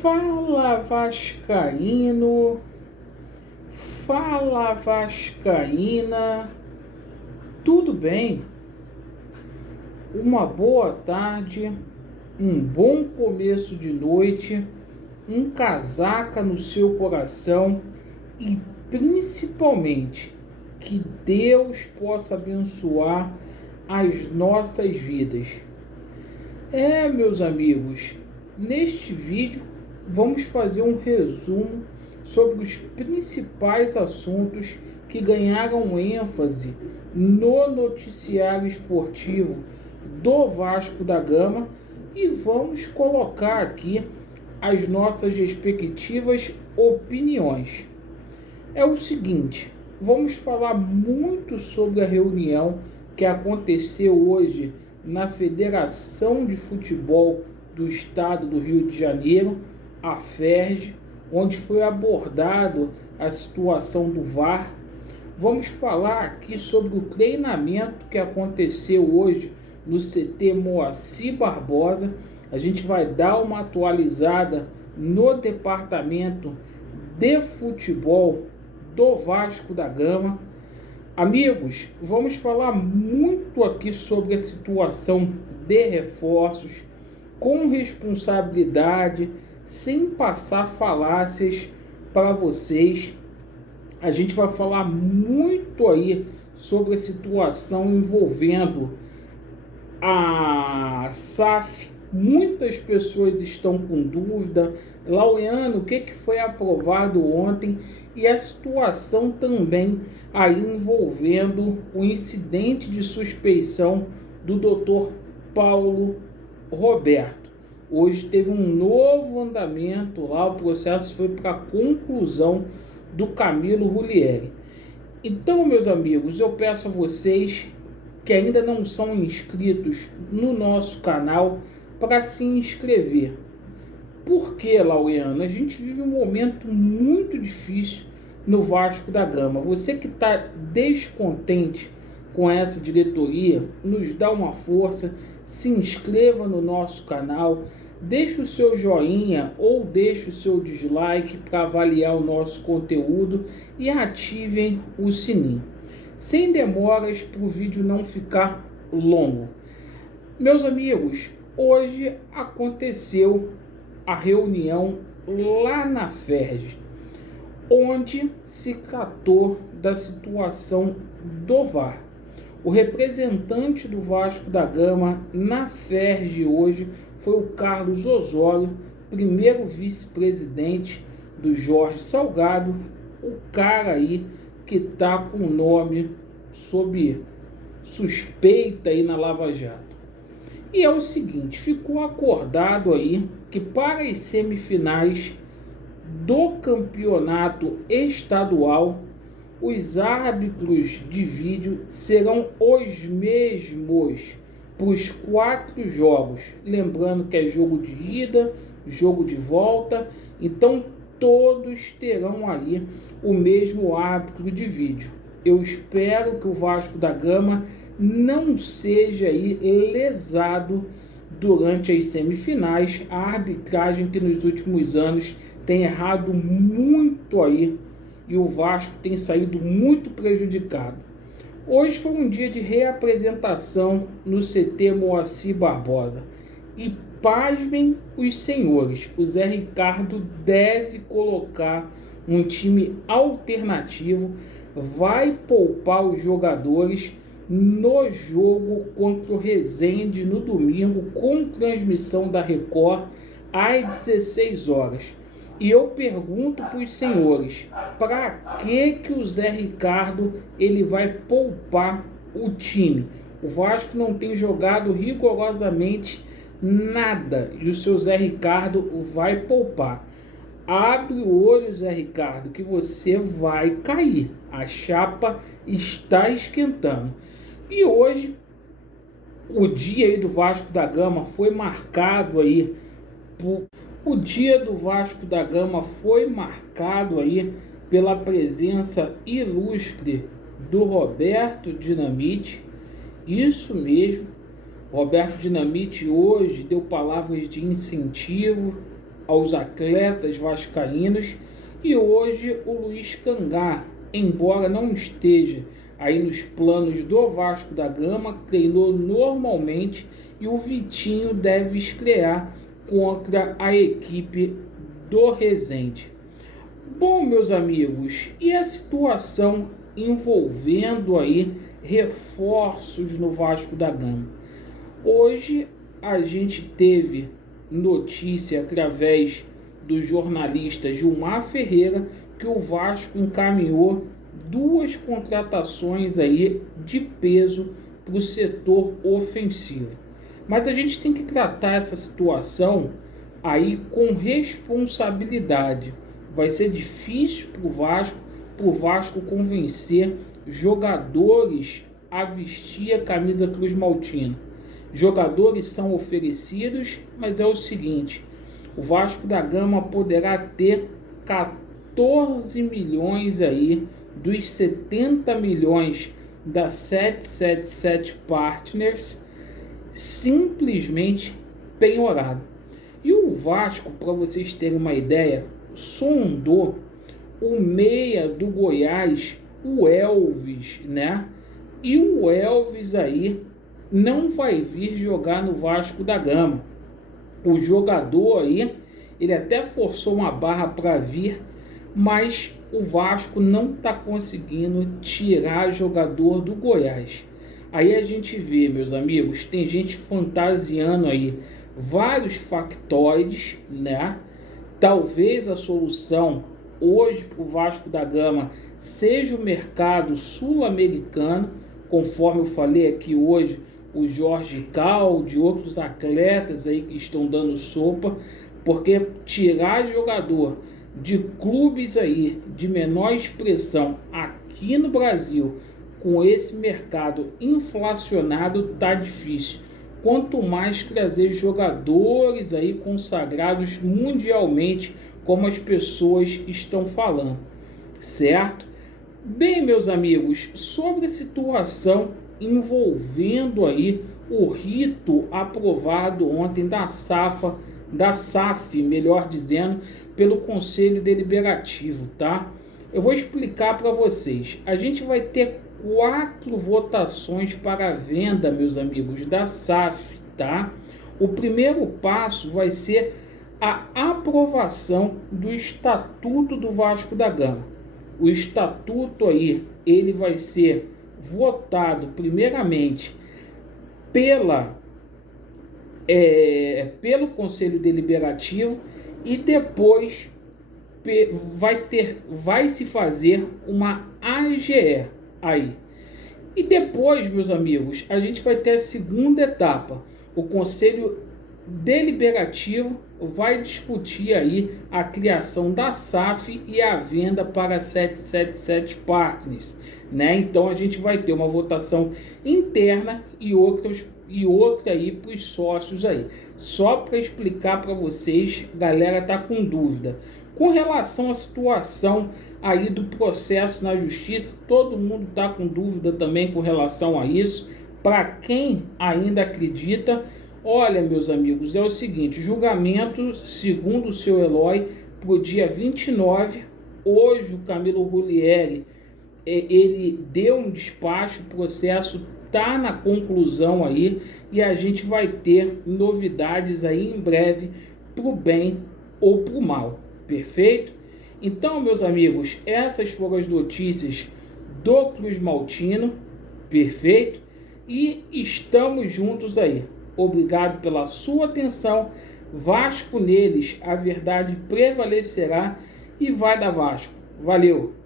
Fala Vascaíno, fala Vascaína, tudo bem? Uma boa tarde, um bom começo de noite, um casaca no seu coração e principalmente que Deus possa abençoar as nossas vidas. Meus amigos, neste vídeo vamos fazer um resumo sobre os principais assuntos que ganharam ênfase no noticiário esportivo do Vasco da Gama e vamos colocar aqui as nossas respectivas opiniões. É o seguinte, vamos falar muito sobre a reunião que aconteceu hoje na Federação de Futebol do Estado do Rio de Janeiro, a FERJ, onde foi abordado a situação do VAR. Vamos falar aqui sobre o treinamento que aconteceu hoje no CT Moacir Barbosa. A gente vai dar uma atualizada no departamento de futebol do Vasco da Gama. Amigos, vamos falar muito aqui sobre a situação de reforços, com responsabilidade, sem passar falácias para vocês. A gente vai falar muito aí sobre a situação envolvendo a SAF. Muitas pessoas estão com dúvida. Laureano, o que foi aprovado ontem? E a situação também aí envolvendo o incidente de suspeição do Dr. Paulo Roberto. Hoje teve um novo andamento lá, o processo foi para a conclusão do Camilo Rulieri. Então, meus amigos, eu peço a vocês que ainda não são inscritos no nosso canal para se inscrever. Por que, Laureano? A gente vive um momento muito difícil no Vasco da Gama. Você que está descontente com essa diretoria, nos dá uma força, se inscreva no nosso canal, deixe o seu joinha ou deixe o seu dislike para avaliar o nosso conteúdo e ativem o sininho. Sem demoras para o vídeo não ficar longo. Meus amigos, hoje aconteceu a reunião lá na FERJ, onde se tratou da situação do VAR. O representante do Vasco da Gama na FERJ hoje foi o Carlos Osório, primeiro vice-presidente do Jorge Salgado, o cara aí que está com o nome sob suspeita aí na Lava Jato. E é o seguinte, ficou acordado aí que para as semifinais do campeonato estadual, os árbitros de vídeo serão os mesmos para os 4 jogos. Lembrando que é jogo de ida, jogo de volta, então todos terão aí o mesmo árbitro de vídeo. Eu espero que o Vasco da Gama não seja aí lesado durante as semifinais. A arbitragem que nos últimos anos tem errado muito aí e o Vasco tem saído muito prejudicado. Hoje foi um dia de reapresentação no CT Moacir Barbosa. E pasmem os senhores, o Zé Ricardo deve colocar um time alternativo, vai poupar os jogadores no jogo contra o Resende no domingo, com transmissão da Record às 16 horas. E eu pergunto para os senhores, para que o Zé Ricardo ele vai poupar o time? O Vasco não tem jogado rigorosamente nada e o seu Zé Ricardo vai poupar. Abre o olho, Zé Ricardo, que você vai cair. A chapa está esquentando. E hoje, o dia aí do Vasco da Gama foi marcado aí por... O dia do Vasco da Gama foi marcado aí pela presença ilustre do Roberto Dinamite. Isso mesmo, Roberto Dinamite hoje deu palavras de incentivo aos atletas vascaínos. E hoje o Luiz Cangá, embora não esteja aí nos planos do Vasco da Gama, treinou normalmente e o Vitinho deve estrear contra a equipe do Resende. Bom, meus amigos, e a situação envolvendo aí reforços no Vasco da Gama? Hoje a gente teve notícia através do jornalista Gilmar Ferreira que o Vasco encaminhou 2 contratações aí de peso para o setor ofensivo. Mas a gente tem que tratar essa situação aí com responsabilidade. Vai ser difícil para o Vasco convencer jogadores a vestir a camisa Cruz Maltina. Jogadores são oferecidos, mas é o seguinte: o Vasco da Gama poderá ter 14 milhões aí dos 70 milhões da 777 Partners simplesmente penhorado. E o Vasco, para vocês terem uma ideia, sondou o meia do Goiás, o Elvis, né? E o Elvis aí não vai vir jogar no Vasco da Gama. O jogador aí, ele até forçou uma barra para vir, mas o Vasco não está conseguindo tirar jogador do Goiás. Aí a gente vê, meus amigos, tem gente fantasiando aí vários factoides, né? Talvez a solução hoje para o Vasco da Gama seja o mercado sul-americano, conforme eu falei aqui hoje, o Jorge Caldi, outros atletas aí que estão dando sopa, porque tirar jogador de clubes aí de menor expressão aqui no Brasil com esse mercado inflacionado tá difícil. Quanto mais trazer jogadores aí consagrados mundialmente, como as pessoas estão falando, certo? Bem, meus amigos, sobre a situação envolvendo aí o rito aprovado ontem da SAF, melhor dizendo, pelo Conselho Deliberativo, tá? Eu vou explicar para vocês. A gente vai ter 4 votações para a venda, meus amigos, da SAF, tá? O primeiro passo vai ser a aprovação do Estatuto do Vasco da Gama. O Estatuto aí, ele vai ser votado primeiramente pelo Conselho Deliberativo e depois vai se fazer uma AGE aí. E depois, meus amigos, a gente vai ter a segunda etapa. O Conselho Deliberativo vai discutir aí a criação da SAF e a venda para 777 Partners, né? Então a gente vai ter uma votação interna e outra aí para os sócios aí. Só para explicar para vocês, galera tá com dúvida. Com relação à situação aí do processo na justiça, todo mundo tá com dúvida também com relação a isso. Para quem ainda acredita, olha, meus amigos, é o seguinte: julgamento, segundo o seu Eloy, para o dia 29. Hoje o Camilo Rulieri, ele deu um despacho, o processo está na conclusão aí, e a gente vai ter novidades aí em breve, para o bem ou para o mal, perfeito? Então, meus amigos, essas foram as notícias do Cruz Maltino, perfeito? E estamos juntos aí. Obrigado pela sua atenção. Vasco neles, a verdade prevalecerá e vai dar Vasco. Valeu!